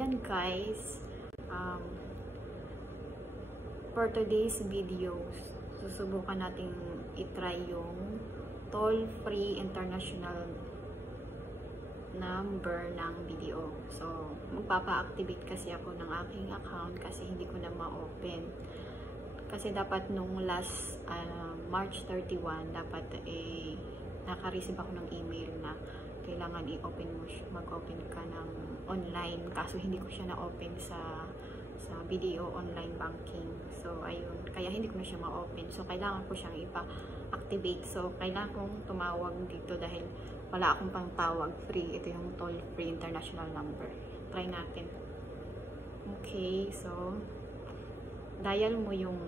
ayan guys, for today's video, susubukan natin itry yung toll-free international number ng video. So, magpapa-activate kasi ako ng aking account kasi hindi ko na ma-open. Kasi dapat nung last March 31, dapat naka-receive ako ng email na kailangan i-open mo siya, mag-open ka ng online, kaso hindi ko siya na-open sa video online banking. So ayun, kaya hindi ko na siya ma-open. So kailangan ko siyang ipa-activate. So kailangan kong tumawag dito dahil wala akong pang tawag free. Ito yung toll-free international number. Try natin. Okay, so dial mo yung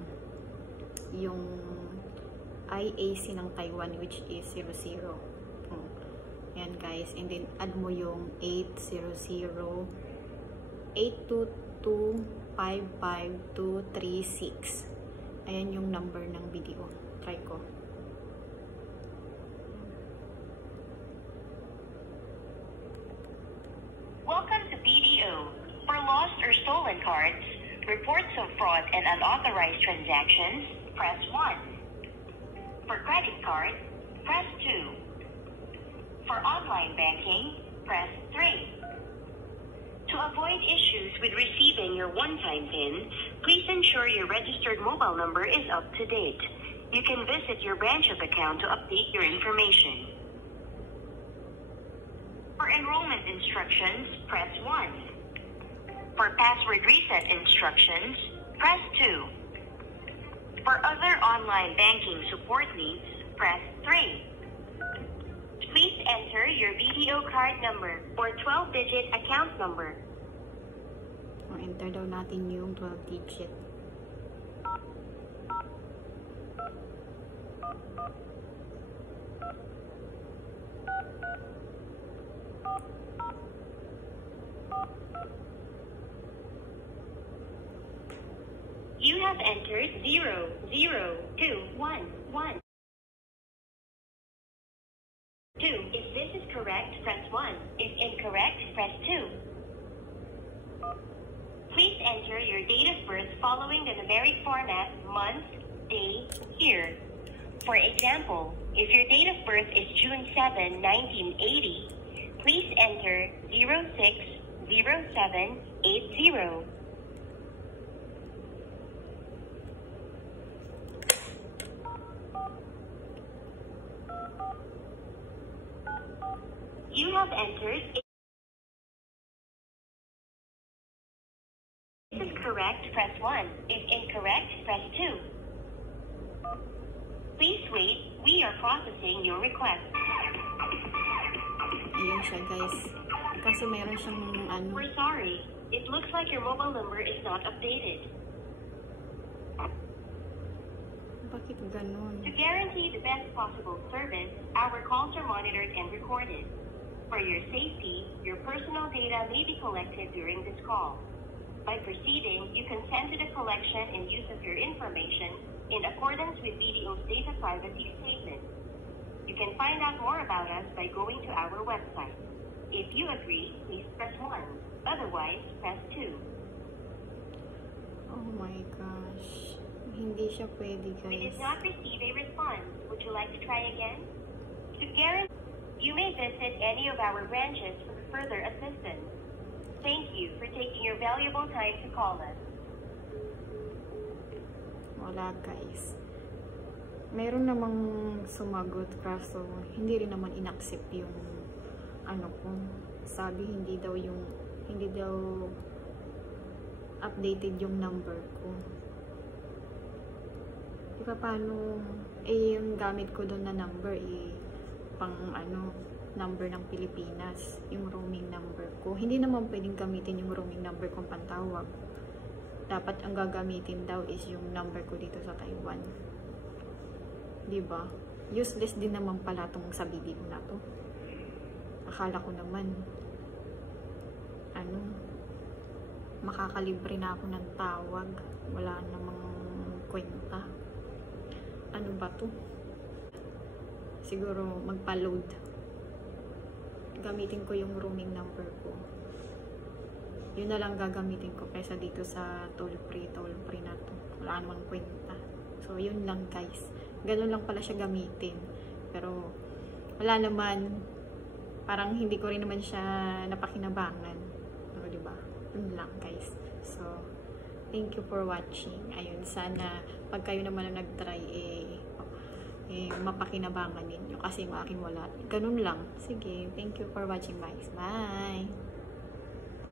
IAC ng Taiwan, which is 00. Yan guys, and then add mo yung 800-822-55236. Ayan yung number ng video. Try ko. Welcome to BDO. For lost or stolen cards, reports of fraud and unauthorized transactions, press 1. For credit card, press 2. For online banking, press 3. To avoid issues with receiving your one-time PIN, please ensure your registered mobile number is up to date. You can visit your branch's account to update your information. For enrollment instructions, press 1. For password reset instructions, press 2. For other online banking support needs, press 3. Please enter your BDO card number or 12-digit account number. Enter daw natin yung 12-digit. You have entered 00211. If this is correct, press 1. If incorrect, press 2. Please enter your date of birth following the numeric format, month, day, year. For example, if your date of birth is June 7, 1980, please enter 060780. You have entered. If this is correct, press 1. If incorrect, press 2. Please wait. We are processing your request. Ayan siya guys. Kaso meron siyang We're sorry. It looks like your mobile number is not updated. Bakit ganun? To guarantee the best possible service, our calls are monitored and recorded. For your safety, your personal data may be collected during this call. By proceeding, you consent to the collection and use of your information in accordance with BDO's data privacy statement. You can find out more about us by going to our website. If you agree, please press 1. Otherwise, press 2. Oh my gosh. Hindi siya pwede We guys. did not receive a response. Would you like to try again? To guarantee, you may visit any of our branches for further assistance. Thank you for taking your valuable time to call us. Wala guys. Meron namang sumagot kaso hindi rin naman inaccept yung ko. Sabi hindi daw updated yung number ko. Diba paano yung gamit ko doon na number pang number ng Pilipinas, yung roaming number ko. Hindi naman pwedeng gamitin yung roaming number kong pantawag. Dapat ang gagamitin daw is yung number ko dito sa Taiwan. Diba? Useless din naman pala tong sa video na to. Akala ko naman makakalibre na ako ng tawag. Wala namang kwenta. Ano ba to? Siguro magpa-load. Gamitin ko yung roaming number ko. yun na lang gagamitin ko kaysa dito sa toll free na to. Wala namang kwenta. So, yun lang guys. Ganun lang pala siya gamitin. Pero, wala naman, parang hindi ko rin naman siya napakinabangan. O, diba? Yun lang guys. So, thank you for watching. Ayun, sana pag kayo naman na nag-try, mapakinabangan ninyo. Kasi maaking wala. Ganun lang. Sige, thank you for watching guys. Bye!